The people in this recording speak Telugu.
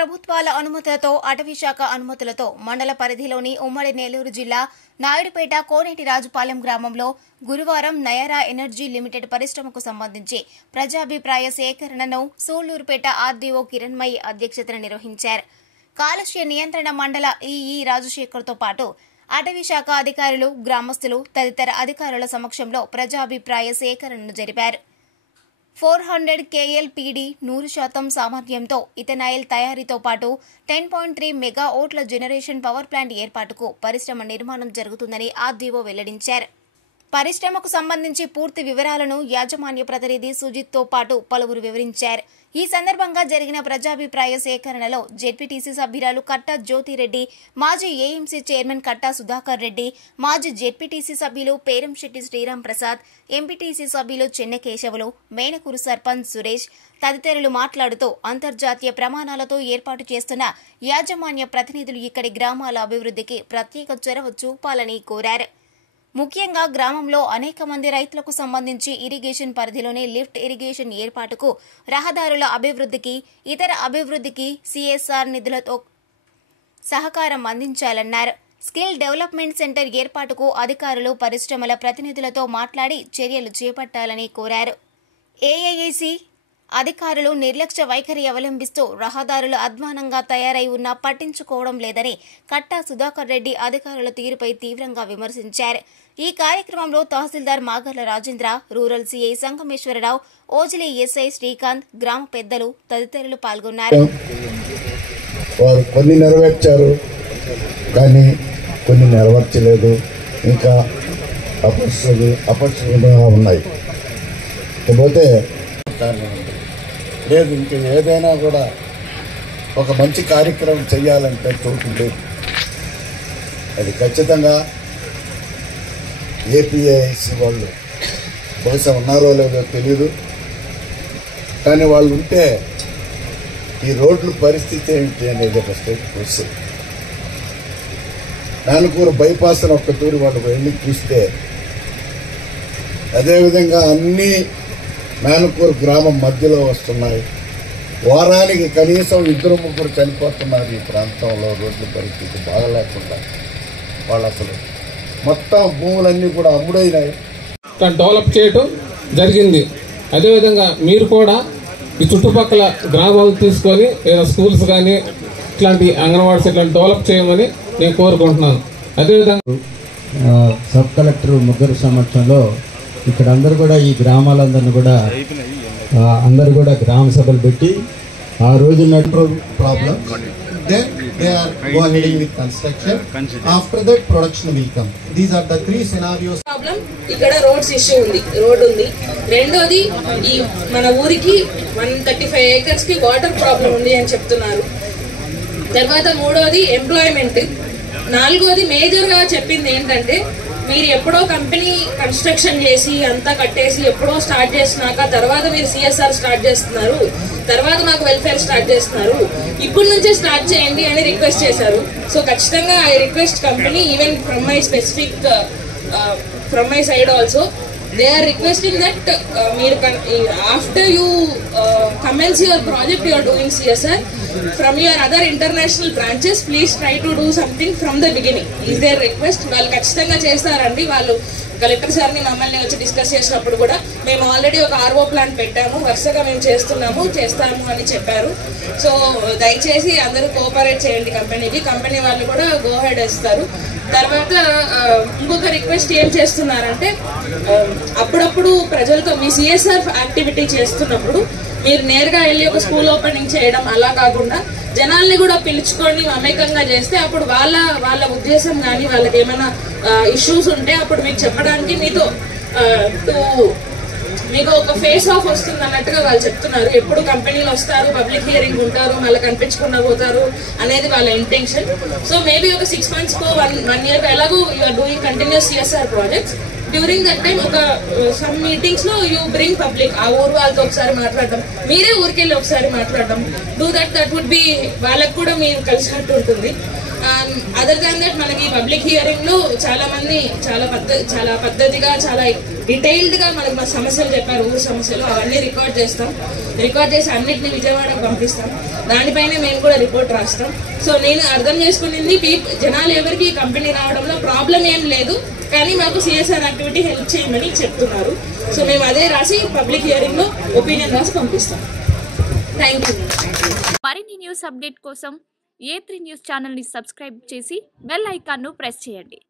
ప్రభుత్వాల అనుమతులతో అటవీ శాఖ అనుమతులతో మండల పరిధిలోని ఉమ్మడి నెల్లూరు జిల్లా నాయుడుపేట కోనేటి రాజుపాలెం గ్రామంలో గురువారం నయారా ఎనర్జీ లిమిటెడ్ పరిశ్రమకు సంబంధించి ప్రజాభిప్రాయ సేకరణను సూళ్లూరుపేట ఆర్డీఓ కిరణ్మయి అధ్యక్షతన నిర్వహించారు. కాలుష్య నియంత్రణ మండల ఈఈ రాజశేఖర్తో పాటు అటవీ శాఖ అధికారులు, గ్రామస్తులు తదితర అధికారుల సమక్షంలో ప్రజాభిప్రాయ సేకరణను జరిపారు. 400 KLPD 100% సామర్థ్యంతో ఇథనాయిల్ తయారీతో పాటు 10.3 మెగావాట్ల జనరేషన్ పవర్ ప్లాంట్ ఏర్పాటుకు పరిశ్రమ నిర్మాణం జరుగుతుందని ఆర్డీఓ వెల్లడించారు. పరిశ్రమకు సంబంధించి పూర్తి వివరాలను యాజమాన్య ప్రతినిధి సుజిత్తో పాటు పలువురు వివరించారు. ఈ సందర్భంగా జరిగిన ప్రజాభిప్రాయ సేకరణలో జెడ్పీటీసీ సభ్యురాలు కట్టా జ్యోతిరెడ్డి, మాజీ ఏఎంసీ చైర్మన్ కట్టా సుధాకర్ రెడ్డి, మాజీ జెడ్పీటీసీ సభ్యులు పేరంశెట్టి శ్రీరామ్ ప్రసాద్, ఎంపీటీసీ సభ్యులు చెన్నకేశవులు, మేనకూరు సర్పంచ్ సురేష్ తదితరులు మాట్లాడుతూ అంతర్జాతీయ ప్రమాణాలతో ఏర్పాటు చేస్తున్న యాజమాన్య ప్రతినిధులు ఇక్కడి గ్రామాల అభివృద్ధికి ప్రత్యేక చొరవ చూపాలని కోరారు. ముఖ్యంగా గ్రామంలో అనేక మంది రైతులకు సంబంధించి ఇరిగేషన్ పరిధిలోని లిఫ్ట్ ఇరిగేషన్ ఏర్పాటుకు, రహదారుల అభివృద్ధికి, ఇతర అభివృద్ధికి సిఎస్ఆర్ నిధులతో సహకారం అందించాలన్నారు. స్కిల్ డెవలప్మెంట్ సెంటర్ ఏర్పాటుకు అధికారులు, పరిశ్రమల ప్రతినిధులతో మాట్లాడి చర్యలు చేపట్టాలని కోరారు. ఏఐఐసి అధికారులు నిర్లక్ష్య వైఖరి అవలంబిస్తూ రహదారులు అధ్వానంగా తయారై ఉన్నా పట్టించుకోవడం లేదని కట్టా సుధాకర్ రెడ్డి అధికారుల తీరుపై తీవ్రంగా విమర్శించారు. ఈ కార్యక్రమంలో tahsildar Magarla Rajendra, rural CI Sangameswararao, Ojili SI Srikanth, గ్రామ పెద్దలు తదితరులు పాల్గొన్నారు. వారు కొన్ని నెరవేర్చారు, కానీ కొన్ని నెరవేర్చలేదు, ఇంకా అపరిశుభ్రంగా ఉన్నాయి. కాకపోతే లేదు, ఇంక ఏదైనా కూడా ఒక మంచి కార్యక్రమం చేయాలంటే చోటు లేదు. అది ఖచ్చితంగా ఏపీఐసి వాళ్ళు బహుశా ఉన్నారో లేదో తెలీదు, కానీ వాళ్ళు ఉంటే ఈ రోడ్ల పరిస్థితి ఏంటి అనేది ఒక స్టేట్ క్వశ్చన్. నానుకూరు బైపాస్ అని ఒక్క తూరి వాళ్ళు వెళ్ళి చూస్తే, అదేవిధంగా అన్నీ నానుకూరు గ్రామం మధ్యలో వస్తున్నాయి. వారానికి కనీసం 2-3 చనిపోతున్నారు ఈ ప్రాంతంలో. రోడ్ల పరిస్థితి బాగలేకుండా వాళ్ళు అసలు మొత్తం భూములన్నీ కూడా అమ్ముడైనాయి. డెవలప్ చేయటం జరిగింది. అదేవిధంగా మీరు కూడా ఈ చుట్టుపక్కల గ్రామాలు తీసుకొని లేదా స్కూల్స్ కానీ ఇట్లాంటి అంగన్వాడీస్ ఇట్లాంటి డెవలప్ చేయమని నేను కోరుకుంటున్నాను. అదేవిధంగా సబ్ కలెక్టర్ ముగ్గురు సమక్షంలో ఇక్కడ అందరూ కూడా ఈ గ్రామాలందరినీ కూడా అందరూ కూడా గ్రామ సభలు పెట్టి ఆ రోజు problem then they are go ahead with construction. After that production will come. These are the 3 scenarios. Problem ఇక్కడ రోడ్స్ ఇష్యూ ఉంది, రోడ్ ఉంది. రెండోది ఈ మన ఊరికి 135 acres కి వాటర్ ప్రాబ్లం ఉంది అని చెప్తున్నారు. తర్వాత మూడోది ఎంప్లాయ్మెంట్. నాలుగోది మేజర్ గా చెప్పింది ఏంటంటే, మీరు ఎప్పుడో కంపెనీ కన్స్ట్రక్షన్ చేసి అంతా కట్టేసి ఎప్పుడో స్టార్ట్ చేసినాక తర్వాత మీరు సిఎస్ఆర్ స్టార్ట్ చేస్తున్నారు, తర్వాత మాకు వెల్ఫేర్ స్టార్ట్ చేస్తున్నారు, ఇప్పటి నుంచే స్టార్ట్ చేయండి అని రిక్వెస్ట్ చేశారు. సో ఖచ్చితంగా I request company, even from my specific from my side also they are requesting that after you commence your project, you are doing CSR from your other international branches, please try to do something from the beginning is their request. వాళ్ళు ఖచ్చితంగా చేస్తారండి. వాళ్ళు కలెక్టర్ సార్ని మమ్మల్ని వచ్చి డిస్కస్ చేసినప్పుడు కూడా మేము ఆల్రెడీ ఒక ఆర్ఓ ప్లాంట్ పెట్టాము, వరుసగా మేము చేస్తాము అని చెప్పారు. సో దయచేసి అందరూ కోఆపరేట్ చేయండి కంపెనీకి. కంపెనీ వాళ్ళు కూడా గో హెడ్ ఇస్తారు. తర్వాత ఇంకొక రిక్వెస్ట్ ఏం చేస్తున్నారంటే, అప్పుడప్పుడు ప్రజలతో మీ సిఎస్ఆర్ యాక్టివిటీ చేస్తున్నప్పుడు మీరు నేరుగా వెళ్ళి ఒక స్కూల్ ఓపెనింగ్ చేయడం అలా కాకుండా జనాల్ని కూడా పిలుచుకొని మమేకంగా చేస్తే అప్పుడు వాళ్ళ ఉద్దేశం కానీ వాళ్ళకి ఏమైనా ఇష్యూస్ ఉంటే అప్పుడు మీకు చెప్పడానికి మీకు ఒక ఫేస్ ఆఫ్ వస్తుంది అన్నట్టుగా వాళ్ళు చెప్తున్నారు. ఎప్పుడు కంపెనీలు వస్తారు, పబ్లిక్ హియరింగ్ ఉంటారు, మళ్ళీ కనిపించకుండా పోతారు అనేది వాళ్ళ ఇంటెన్షన్. సో మేబీ ఒక 6 months వన్ ఇయర్ ఎలాగో you're doing continuous CSR projects. During that time ఒక సమ్ మీటింగ్స్ లో యూ బ్రింగ్ పబ్లిక్, ఆ ఊరు వాళ్ళతో ఒకసారి మాట్లాడడం, మీరే ఊరికెళ్ళి ఒకసారి మాట్లాడడం, డూ దట్ వుడ్ బి వాళ్ళకు కూడా మీరు కలిసినట్టు ఉంటుంది. అదర్ దాన్ దట్ మనకి పబ్లిక్ హియరింగ్లో చాలామంది చాలా పద్ధతిగా చాలా డీటెయిల్డ్గా మనకి మా సమస్యలు చెప్పారు, ఊరు సమస్యలు అవన్నీ రికార్డ్ చేసి అన్నిటిని విజయవాడకు పంపిస్తాం. దానిపైనే మేము కూడా రిపోర్ట్ రాస్తాం. సో నేను అర్థం చేసుకునింది జనాలు ఎవరికి కంపెనీ రావడంలో ప్రాబ్లం ఏం లేదు, కానీ మాకు సిఎస్ఆర్ యాక్టివిటీ హెల్ప్ చేయమని చెప్తున్నారు. సో మేము అదే రాసి పబ్లిక్ హియరింగ్లో ఒపీనియన్ రాసి పంపిస్తాం. Thank you. మరిన్ని న్యూస్ అప్డేట్ కోసం A3 న్యూస్ ఛానల్ని సబ్స్క్రైబ్ చేసి బెల్ ఐకాన్ను ప్రెస్ చేయండి.